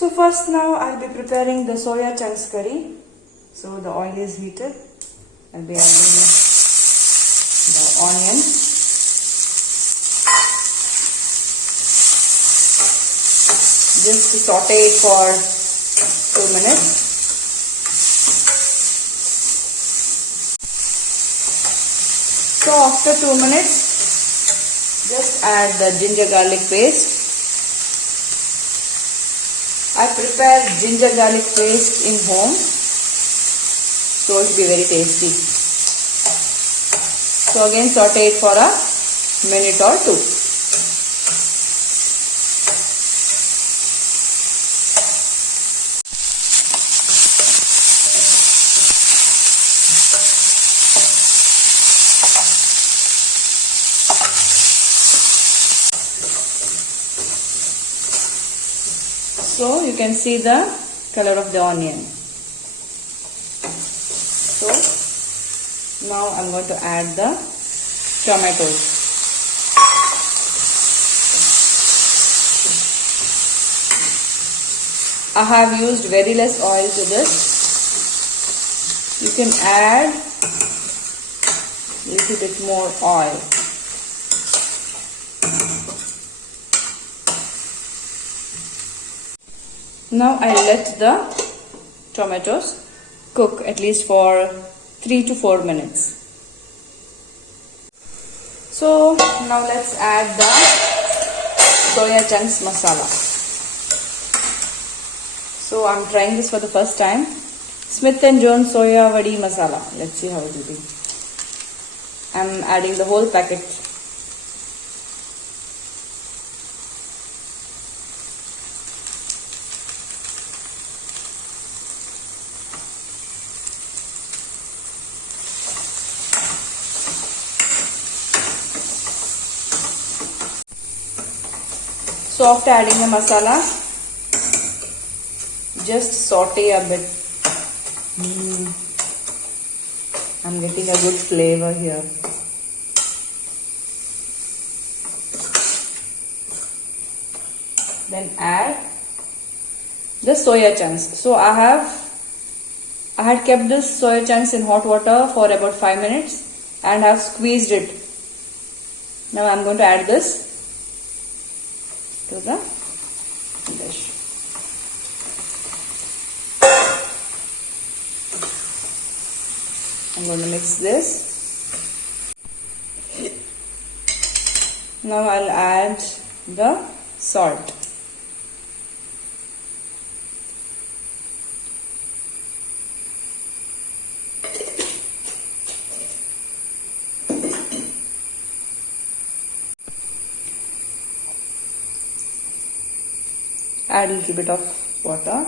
So first now I'll be preparing the soya chunks curry. So the oil is heated. I'll be adding the onion. Just to saute it for 2 minutes. So after 2 minutes, just add the ginger garlic paste. I prepare ginger garlic paste in home, so it will be very tasty. So again saute it for a minute or two. So you can see the color of the onion. So now I'm going to add the tomatoes. I have used very less oil to this. You can add a little bit more oil. Now I let the tomatoes cook at least for 3 to 4 minutes. So now let's add the soya chunks masala. So I'm trying this for the first time. Smith & Jones soya vadi masala. Let's see how it will be. I'm adding the whole packet. So after adding the masala, just saute a bit. I'm getting a good flavor here. Then add the soya chunks. So I had kept this soya chunks in hot water for about 5 minutes and have squeezed it. Now I'm going to add this to the dish. I'm going to mix this. Now I'll add the salt. Add a little bit of water.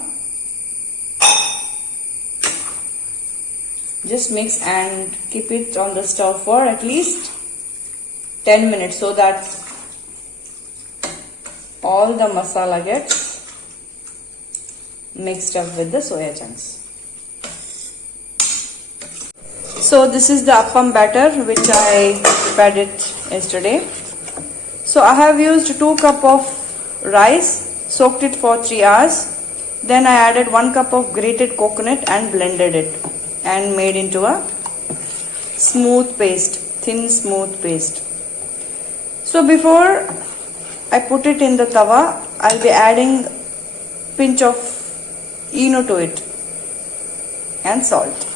Just mix and keep it on the stove for at least 10 minutes so that all the masala gets mixed up with the soya chunks. So this is the appam batter which I prepared it yesterday. So I have used 2 cups of rice, soaked it for 3 hours. Then I added 1 cup of grated coconut and blended it and made into a smooth paste, thin smooth paste. So before I put it in the tawa, I'll be adding pinch of ENO to it and salt.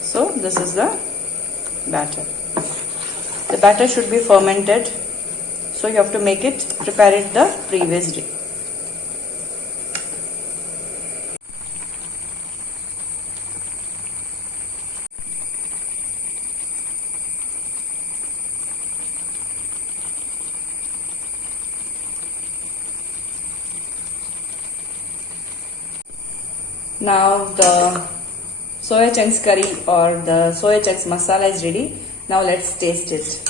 So this is the batter. The batter should be fermented, so you have to prepare it the previous day. Now the soya chunks curry or the soya chunks masala is ready. Now let's taste it.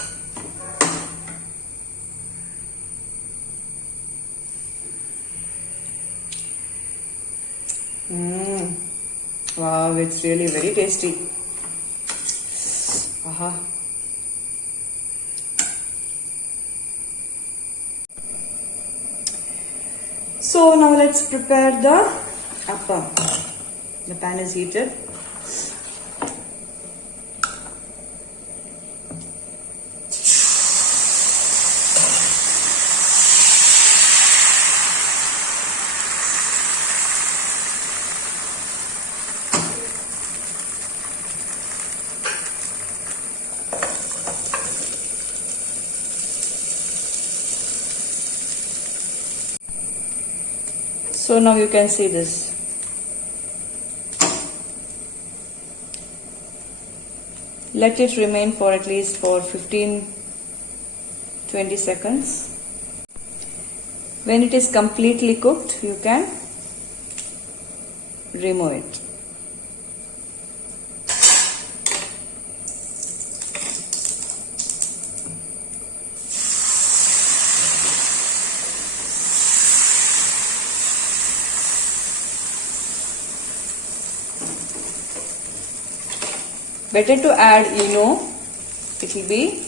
Wow, it's really very tasty. So now let's prepare the appam. The pan is heated. So now you can see this. Let it remain for at least for 15-20 seconds. When it is completely cooked, you can remove it. Better to add eno, it will be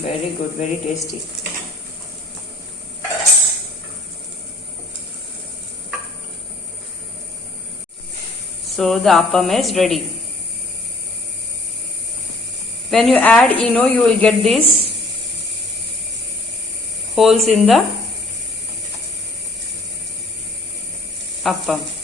very good, very tasty. So the appam is ready. When you add eno, you will get these holes in the appam.